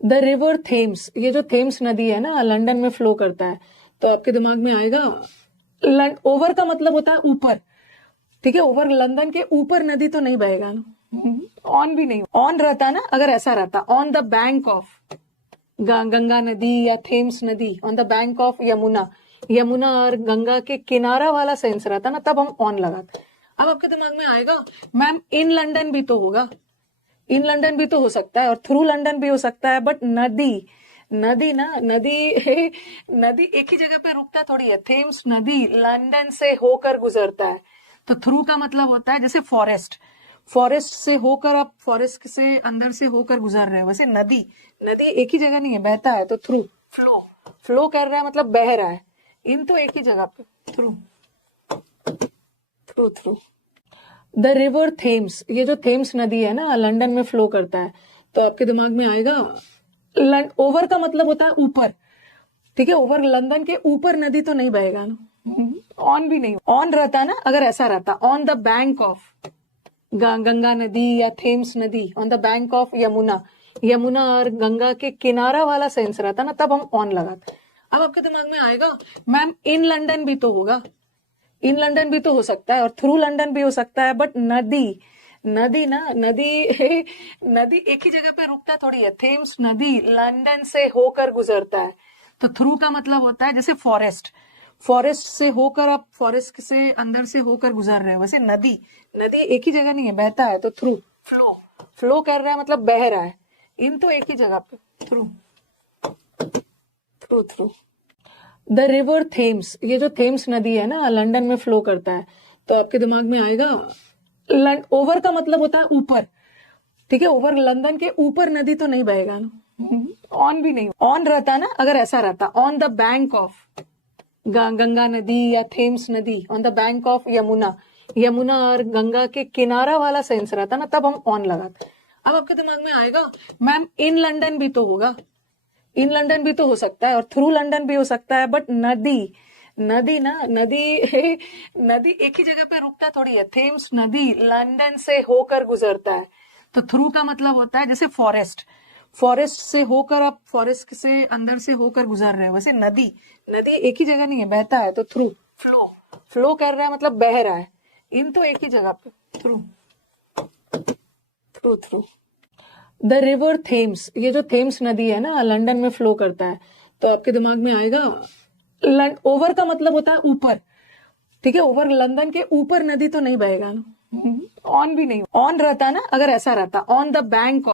The river Thames, ये जो Thames नदी है ना, लंदन में फ्लो करता है, तो आपके दिमाग में आएगा ओवर का मतलब होता है ऊपर, ठीक है। ओवर लंदन के ऊपर नदी तो नहीं बहेगा ना, ऑन भी नहीं, ऑन रहता ना अगर ऐसा रहता, on the bank of Ganga नदी या थेम्स नदी, on the bank of Yamuna, Yamuna और गंगा के किनारा वाला सेंस रहता ना, तब हम ऑन लगाते। अब आपके दिमाग में आएगा मैम इन लंदन भी तो होगा, इन लंदन भी तो हो सकता है और थ्रू लंदन भी हो सकता है, बट नदी, नदी ना, नदी नदी एक ही जगह पे रुकता थोड़ी है। थेम्स नदी लंदन से होकर गुजरता है, तो थ्रू का मतलब होता है जैसे फॉरेस्ट, फॉरेस्ट से होकर आप फॉरेस्ट से अंदर से होकर गुजर रहे हो, वैसे नदी, नदी एक ही जगह नहीं है, बहता है, तो थ्रू, फ्लो, फ्लो कर रहा है मतलब बह रहा है, इन तो एक ही जगह पे, through, through, through. The river Thames, ये जो थेम्स नदी है ना, लंदन में फ्लो करता है, तो आपके दिमाग में आएगा ओवर का मतलब होता है ऊपर, ठीक है। ओवर लंदन के ऊपर नदी तो नहीं बहेगा ना, ऑन भी नहीं, ऑन रहता ना अगर ऐसा रहता, on the bank of Ganga नदी या थेम्स नदी, on the bank of Yamuna, Yamuna और गंगा के किनारा वाला सेंस रहता ना, तब हम ऑन लगाते। अब आपके दिमाग में आएगा मैम इन लंदन भी तो होगा, इन लंदन भी तो हो सकता है और थ्रू लंदन भी हो सकता है, बट नदी, नदी ना, नदी नदी एक ही जगह पे रुकता थोड़ी है। थेम्स नदी लंदन से होकर गुजरता है, तो थ्रू का मतलब होता है जैसे फॉरेस्ट, फॉरेस्ट से होकर आप फॉरेस्ट से अंदर से होकर गुजर रहे हो, वैसे नदी, नदी एक ही जगह नहीं है, बहता है, तो थ्रू, फ्लो, फ्लो कर रहा है मतलब बह रहा है, इन तो एक ही जगह पे, through, through, through. The river Thames, ये जो थेम्स नदी है ना, लंदन में फ्लो करता है, तो आपके दिमाग में आएगा ओवर का मतलब होता है ऊपर, ठीक है। ओवर लंदन के ऊपर नदी तो नहीं बहेगा ना, ऑन भी नहीं, ऑन रहता ना अगर ऐसा रहता, on the bank of Ganga नदी या थेम्स नदी, on the bank of Yamuna, Yamuna और गंगा के किनारा वाला सेंस रहता ना, तब हम ऑन लगाते। अब आपके दिमाग में आएगा मैम इन लंदन भी तो होगा, इन लंदन भी तो हो सकता है और थ्रू लंदन भी हो सकता है, बट नदी, नदी ना, नदी नदी एक ही जगह पे रुकता थोड़ी है। थेम्स नदी लंदन से होकर गुजरता है, तो थ्रू का मतलब होता है जैसे फॉरेस्ट, फॉरेस्ट से होकर आप फॉरेस्ट से अंदर से होकर गुजर रहे हो, वैसे नदी, नदी एक ही जगह नहीं है, बहता है, तो थ्रू, फ्लो, फ्लो कर रहा है मतलब बह रहा है, इन तो एक ही जगह पे, through, through, through. The river Thames, ये जो थेम्स नदी है ना, लंदन में फ्लो करता है, तो आपके दिमाग में आएगा ओवर का मतलब होता है ऊपर, ठीक है। ओवर लंदन के ऊपर नदी तो नहीं बहेगा ना, ऑन भी नहीं, ऑन रहता ना अगर ऐसा रहता, ऑन द बैंक